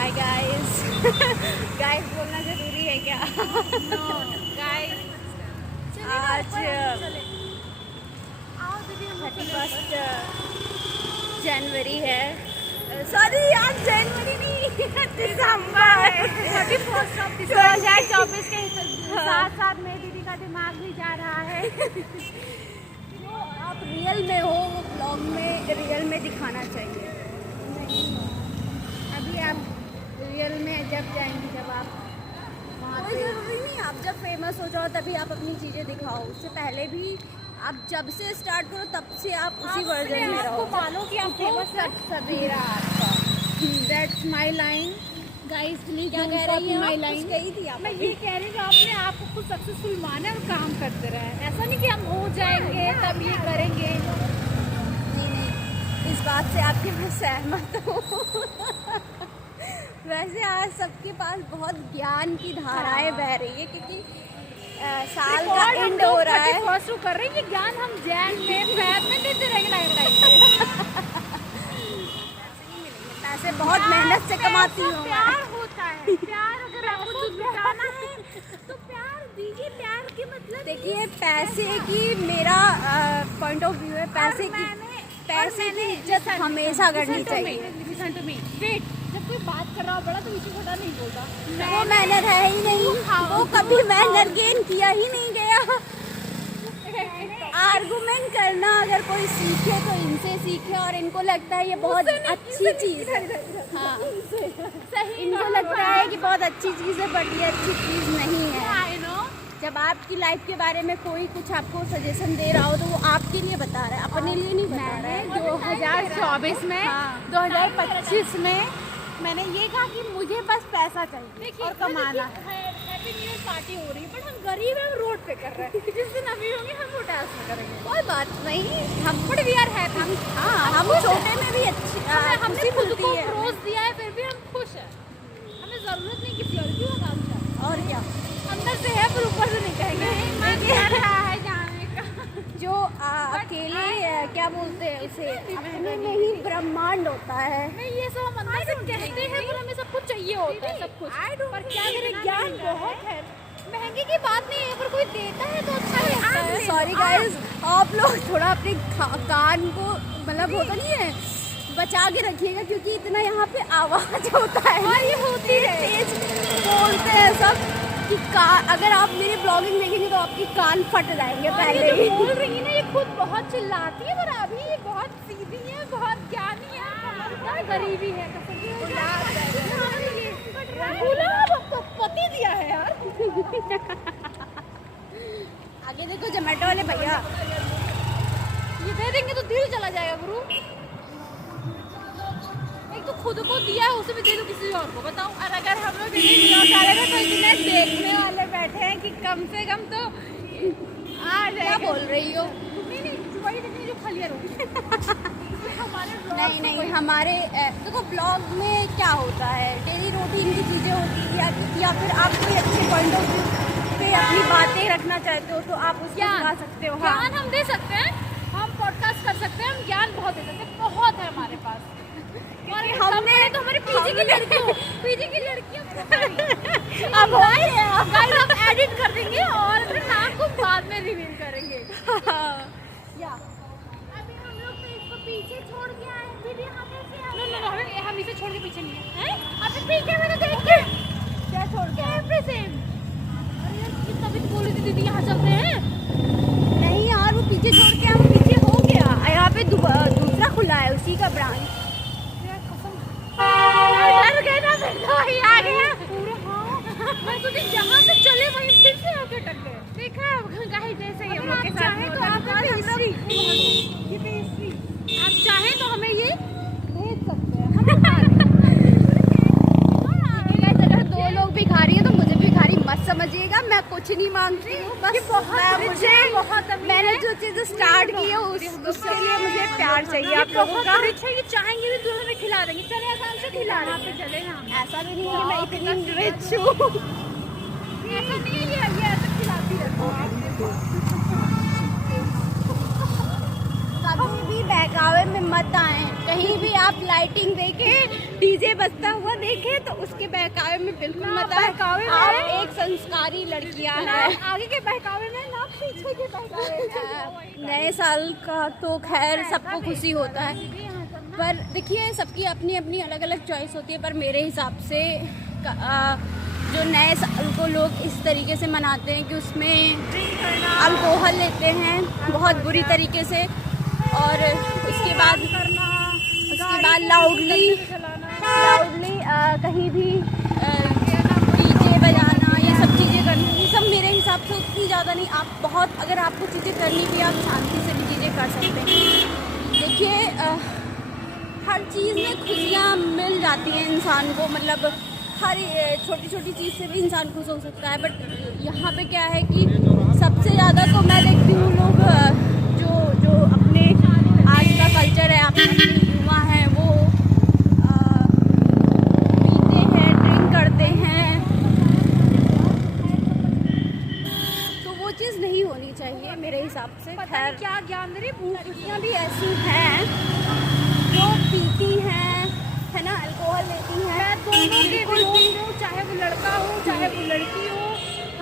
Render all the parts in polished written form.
Hi guys. Guys बोलना जरूरी है क्या? नो गाइस, आज 31 जनवरी है। सॉरी आज जनवरी नहीं, दिसंबर 31 2024 के साथ साथ मेरी दीदी का दिमाग भी जा रहा है। जो आप रियल में हो वो ब्लॉग में रियल में दिखाना चाहिए। अभी आप रियल में जब जाएंगी, जब आप वहाँ कोई पे ज़रूरी नहीं आप जब फेमस हो जाओ तभी आप अपनी चीज़ें दिखाओ। उससे पहले भी आप जब से स्टार्ट करो तब से आप उसी वर्जन में आपको रहो। मानो कि आप फेमस सवेरा आपका। That's my line guys, please क्या कह रही है माई आप? लाइन। कुछ कही थी आप मैं अभी? ये कह रही हूँ कि आपने आपको खुद सक्सेसफुल माने और काम करते रहे। ऐसा नहीं कि हम हो जाएंगे तब ये करेंगे। नहीं, इस बात से आपके मैं सहमत हूँ। वैसे आज सबके पास बहुत ज्ञान की धाराएं बह रही है क्योंकि साल का एंड हो रहा है। फर्स्ट कर रहे हैं ये ज्ञान हम जैन में फैब में देते रहेंगे लाइफ। पैसे बहुत मेहनत से कमाती हूँ मैं। प्यार होता है, प्यार अगर आपको लुटाना है तो प्यार दीजिए। प्यार के मतलब देखिए पैसे की मेरा पॉइंट ऑफ व्यू है, पैसे की इज्जत हमेशा करनी चाहिए। Listen to me, wait. जब कोई बात कर रहा हो बड़ा तो पीछे छोटा नहीं बोलता। वो मेहनत है ही नहीं, वो कभी मेहनत गेन किया ही नहीं गया। आर्गुमेंट करना अगर कोई सीखे तो इनसे सीखे, और इनको लगता है ये बहुत अच्छी चीज़ है। हाँ, इनको लगता है कि बहुत अच्छी चीज़ है, बट ये अच्छी चीज़ नहीं है। I know. जब आपकी लाइफ के बारे में कोई कुछ आपको सजेशन दे रहा हो तो वो आपके लिए बता रहा है, अपने लिए नहीं बता रहा है। 2024 में, हाँ। 2025 में मैंने ये कहा कि मुझे बस पैसा चाहिए और कमाना है। हैप्पी न्यू ईयर पार्टी हो रही है बट हम गरीब हैं, हम रोड पे कर रहे हैं। जिस दिन अमीर होंगे हम वो डांस में करेंगे। कोई बात नहीं, हम बट वी आर हैप्पी। हम छोटे में भी अच्छी हमने खुशी खुद मिलती को है। रोज दिया है फिर भी हम खुश हैं। हमें जरूरत नहीं किसी और की आकांक्षा। और क्या, अंदर से है पर ऊपर से नहीं कहेंगे। मन कर रहा है जाने का। जो अकेले क्या बोलते हैं उसे, अपने में ही ब्रह्मांड होता है। नहीं, ये सब हम अंदर से कहते हैं पर हमें सब कुछ चाहिए होता है, सब कुछ। पर क्या करें, ज्ञान बहुत है। महंगे की बात नहीं है पर कोई देता है तो अच्छा लगता है। सॉरी गाइस, आप लोग थोड़ा अपने कान को मतलब होता नहीं है बचा के रखिएगा क्योंकि इतना यहाँ पे आवाज होता है। हाँ, ये होती है। तेज बोलते हैं सब कि अगर आप मेरी ब्लॉगिंग देखेंगे तो आपकी कान फट जाएंगे पहले ये ही। जो बोल रही है ना, ये खुद बहुत चिल्लाती है पर अभी ये बहुत सीधी है, बहुत ज्ञानी है। क्या गरीबी है पति दिया है यार। आगे देखो जोमेटो वाले भैया, ये दे देंगे तो दिल चला जाएगा गुरु। एक तो खुद को दिया है उसे भी दे दो किसी और को, बताओ। और अगर हम लोग वीडियो डालेंगे तो इतने देखने वाले बैठे हैं कि कम से कम तो आ जाए। क्या बोल रही हो? नहीं, वही देखिए जो खाली रोटी। हमारे नहीं, हमारे देखो ब्लॉग में क्या होता है, डेली रूटीन की चीज़ें होती है या फिर आप कोई अच्छे पॉइंट ऑफ व्यू पे अपनी बातें रखना चाहते हो तो आप उसको दिखा सकते हो। हाँ, ज्ञान हम दे सकते हैं, हम पॉडकास्ट कर सकते हैं, हम ज्ञान बहुत दे सकते हैं, बहुत है हमारे पास। और हमने तो हमारे पीजी की लड़कियों अब हो गया। हम एडिट कर देंगे और नाम को बाद में रिवील करेंगे। या अभी हम लोग तो इसको पीछे छोड़ के आए, फिर यहाँ कैसे आए? हम इसे छोड़ के पीछे नहीं है। अभी पीछे में तो देख के क्या छोड़ के एवरीथिंग। अरे यार कितना भी बोल रही थी दीदी यहाँ चलते हैं। नहीं यार, वो पीछे छोड़ के हम पीछे हो गया। यहाँ पे दूसरा खुला है उसी का ब्रांच। डर गए ना, फिर तो वही आ गया पूरा। हाँ, मैं सोची जहाँ से चले वहीं फिर से आके टक गए। देखा गाइस, जैसे ही हम लोग के साथ में होता है। आप चाहें तो हमें ये भेज सकते हैं, हम बता देंगे। अगर दो लोग भिखारी हैं तो मुझे भिखारी मत समझिएगा, मैं कुछ नहीं मांगती हूँ। बस मैंने जो चीज़ स्टार्ट की है उसके लिए मुझे प्यार चाहिए आप लोगों का। कि चाहेंगे भी दूल्हे में खिला देंगे, चले आराम से खिला पे चले ना। ऐसा भी नहीं है मैं इतनी रिच हूँ। ऐसा नहीं है, ये ऐसा खिलाती है। कभी भी बहकावे में मत आए। कहीं भी आप लाइटिंग देखे, डीजे बजता हुआ देखे तो उसके बहकावे में बिल्कुल मत आए। आप एक संस्कारी लड़कियां हैं। आगे के बहकावे में ना पीछे के बहकावे। नए साल का तो खैर सबको खुशी होता है, पर देखिए सबकी अपनी अपनी अलग अलग चॉइस होती है। पर मेरे हिसाब से जो नए साल को लोग इस तरीके से मनाते हैं कि उसमें अल्कोहल लेते हैं बहुत बुरी तरीके से, और उसके बाद लाउडली कहीं भी डीजे बजाना, ये सब चीज़ें करना, ये सब मेरे हिसाब से उतनी ज़्यादा नहीं। आप बहुत, अगर आपको चीज़ें करनी भी, आप शांति से भी चीज़ें कर सकते हैं। देखिए हर चीज़ में खुशियाँ मिल जाती हैं इंसान को, मतलब हर छोटी छोटी चीज़ से भी इंसान खुश हो सकता है। बट यहाँ पे क्या है कि सबसे ज़्यादा तो मैं देखती हूँ लोग जो अपने आज का कल्चर है, अपने युवा हैं, वो पीते हैं, ड्रिंक करते हैं, तो वो चीज़ नहीं होनी चाहिए मेरे हिसाब से। खैर क्या ज्ञान दे रही लड़कियाँ भी ऐसी हैं जो पीती हैं, है ना, अल्कोहल लेती हैं। मैं दोनों के विरोध हूँ, चाहे वो लड़का हो चाहे वो लड़की हो।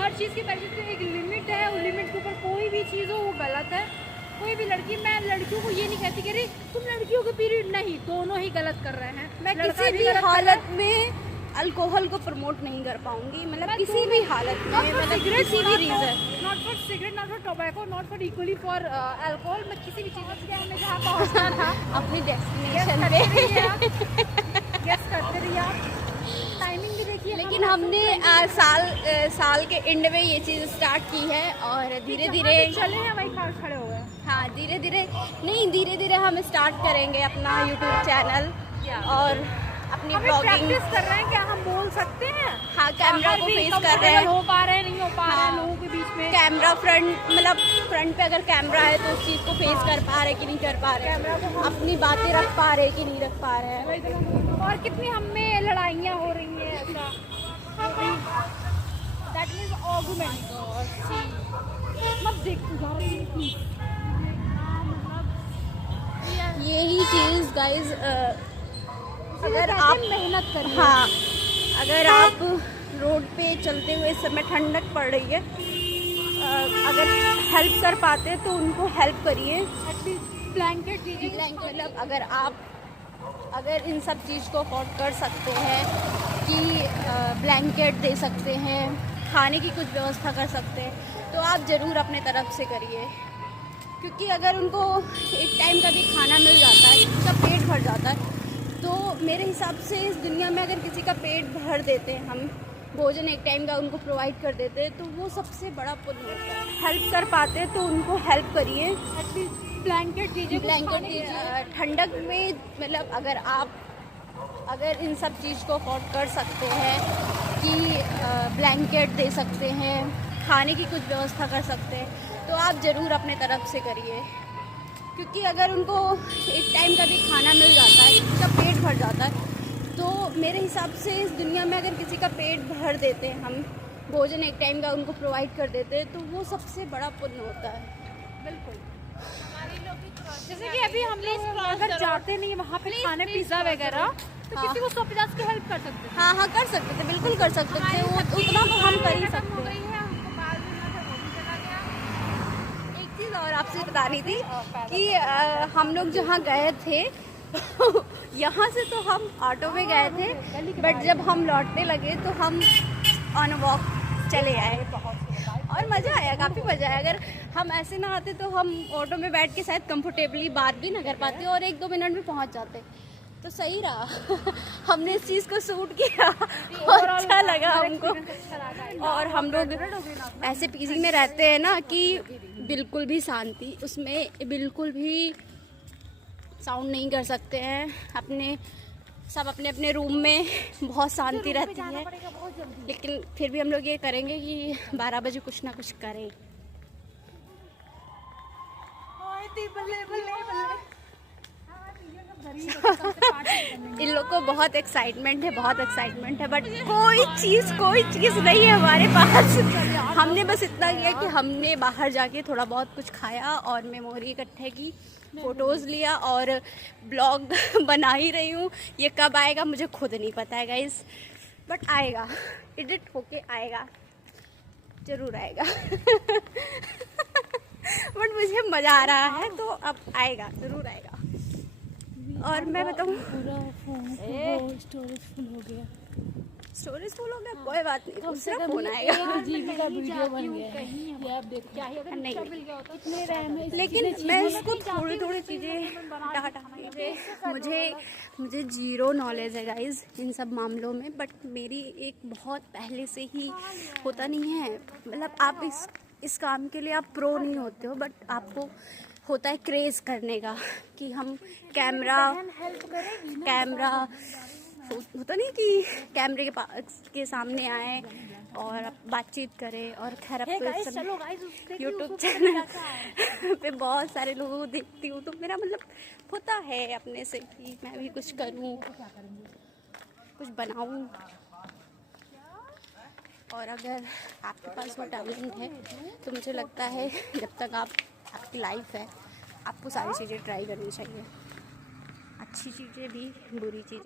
हर चीज़ की पहले तो एक लिमिट है, उस लिमिट के ऊपर कोई भी चीज़ हो वो गलत है। कोई भी लड़की, मैं लड़कियों को ये नहीं कहती कि अरे तुम लड़कियों के पीरियड, नहीं, दोनों ही गलत कर रहे हैं। मैं किसी भी हालत में अल्कोहल को प्रमोट नहीं कर पाऊंगी, मतलब किसी भी हालत में, मतलब किसी भी reason, not for cigarette, not for tobacco, not for equally for alcohol. मैं किसी भी चीज़ में हमें जहाँ पहुँचना था अपनी डेस्टिनेशन पे गेस करते रहिए आप, टाइमिंग भी देखिए। लेकिन हमने साल के एंड में ये चीज़ स्टार्ट की है, और धीरे धीरे चले हैं वही खड़े हो गए। हाँ, धीरे धीरे हम स्टार्ट करेंगे अपना यूट्यूब चैनल और अपनी ब्लॉगिंग। प्रैक्टिस कर रहे हैं, क्या हम बोल सकते हैं? हाँ, कैमरा को फेस कर रहे हैं, हो पा रहे हैं, नहीं हो पा रहे हैं हाँ, लोगों के बीच में। कैमरा मतलब फ्रंट पे अगर कैमरा है तो उस चीज़ को फेस कर पा रहे कि नहीं कर पा रहे, अपनी बातें रख पा रहे कि नहीं रख पा रहे हैं। और कितनी हम में लड़ाइयाँ हो रही हैं, ऐसा दैट मीन्स आर्गुमेंट। मत देख यही चीज़ गाइज, अगर आप मेहनत करिए। हाँ, अगर आप रोड पे चलते हुए इस समय ठंडक पड़ रही है, अगर हेल्प कर पाते तो उनको हेल्प करिए। ब्लैंकेट दीजिए, मतलब अगर इन सब चीज़ को अफोर्ड कर सकते हैं कि ब्लैंकेट दे सकते हैं, खाने की कुछ व्यवस्था कर सकते हैं, तो आप ज़रूर अपने तरफ से करिए। क्योंकि अगर उनको एक टाइम का भी खाना मिल जाता है, उनका पेट भर जाता है, तो मेरे हिसाब से इस दुनिया में अगर किसी का पेट भर देते हैं, हम भोजन एक टाइम का उनको प्रोवाइड कर देते हैं, तो वो सबसे बड़ा पुण्य होता है। हेल्प कर पाते तो उनको हेल्प करिए। ब्लैंकेट दीजिए, ठंडक में, मतलब अगर इन सब चीज़ को अफोर्ड कर सकते हैं कि ब्लैंकेट दे सकते हैं, खाने की कुछ व्यवस्था कर सकते हैं, तो आप ज़रूर अपने तरफ से करिए। क्योंकि अगर उनको एक टाइम का भी खाना मिल जाता है, उनका पेट भर जाता है, तो मेरे हिसाब से इस दुनिया में अगर किसी का पेट भर देते हैं, हम भोजन एक टाइम का उनको प्रोवाइड कर देते हैं, तो वो सबसे बड़ा पुण्य होता है। बिल्कुल। जैसे कि अभी हम लोग अगर जाते नहीं वहाँ पे खाने पिज्ज़ा वगैरह, तो किसी को 150 की हेल्प कर सकते हैं। हाँ, कर सकते थे, बिल्कुल कर सकते थे, वो उतना तो हम कर ही सकते हैं। एक चीज़ और आपसे बतानी थी कि हम लोग जहाँ गए थे यहाँ से तो हम ऑटो में गए थे, बट जब हम लौटने लगे तो हम ऑन वॉक चले आए, और मज़ा आया, काफ़ी मज़ा आया। अगर हम ऐसे ना आते तो हम ऑटो में बैठ के शायद कंफर्टेबली बात भी ना कर पाते और 1-2 मिनट में पहुंच जाते, तो सही रहा। हमने इस चीज़ को सूट किया और अच्छा लगा हमको। और हम लोग ऐसे पीजी में रहते हैं ना कि बिल्कुल भी शांति, उसमें बिल्कुल भी साउंड नहीं कर सकते हैं, सब अपने अपने रूम में बहुत शांति रहती है। लेकिन फिर भी हम लोग ये करेंगे कि 12 बजे कुछ ना कुछ करें। इन लोग को बहुत एक्साइटमेंट है, बहुत एक्साइटमेंट है, बट कोई चीज़ नहीं है हमारे पास। हमने बस इतना किया कि हमने बाहर जाके थोड़ा बहुत कुछ खाया और मेमोरी इकट्ठे की, फ़ोटोज़ लिया और ब्लॉग बना ही रही हूँ। ये कब आएगा मुझे खुद नहीं पता है गाइस, बट आएगा, एडिट होके आएगा, ज़रूर आएगा। बट मुझे मज़ा आ रहा है तो अब आएगा, ज़रूर आएगा। और मैं बताऊँ पूरा फोन स्टोरेज फुल हो गया। स्टोरेज फुल हो गया, कोई बात नहीं, दूसरा फोन आएगा। जीबी का वीडियो बन गया है। ये आप देखो क्या ही नहीं, कितने रैम है, लेकिन मैं इसको थोड़ी चीज़ें मुझे जीरो नॉलेज है गाइज इन सब मामलों में, बट मेरी एक बहुत पहले से ही होता नहीं है, मतलब आप इस काम के लिए आप प्रो नहीं होते हो, बट आपको होता है क्रेज़ करने का कि हम कैमरा होता नहीं कि कैमरे के सामने आए और बातचीत करें। और खैर अब तो यूट्यूब चैनल पे बहुत सारे लोगों को देखती हूँ, तो मेरा मतलब होता है अपने से कि मैं भी कुछ करूँ, कुछ बनाऊँ। और अगर आपके पास वो टैलेंट है तो मुझे लगता है जब तक आपकी लाइफ है आपको सारी चीज़ें ट्राई करनी चाहिए, अच्छी चीज़ें भी, बुरी चीज़ें।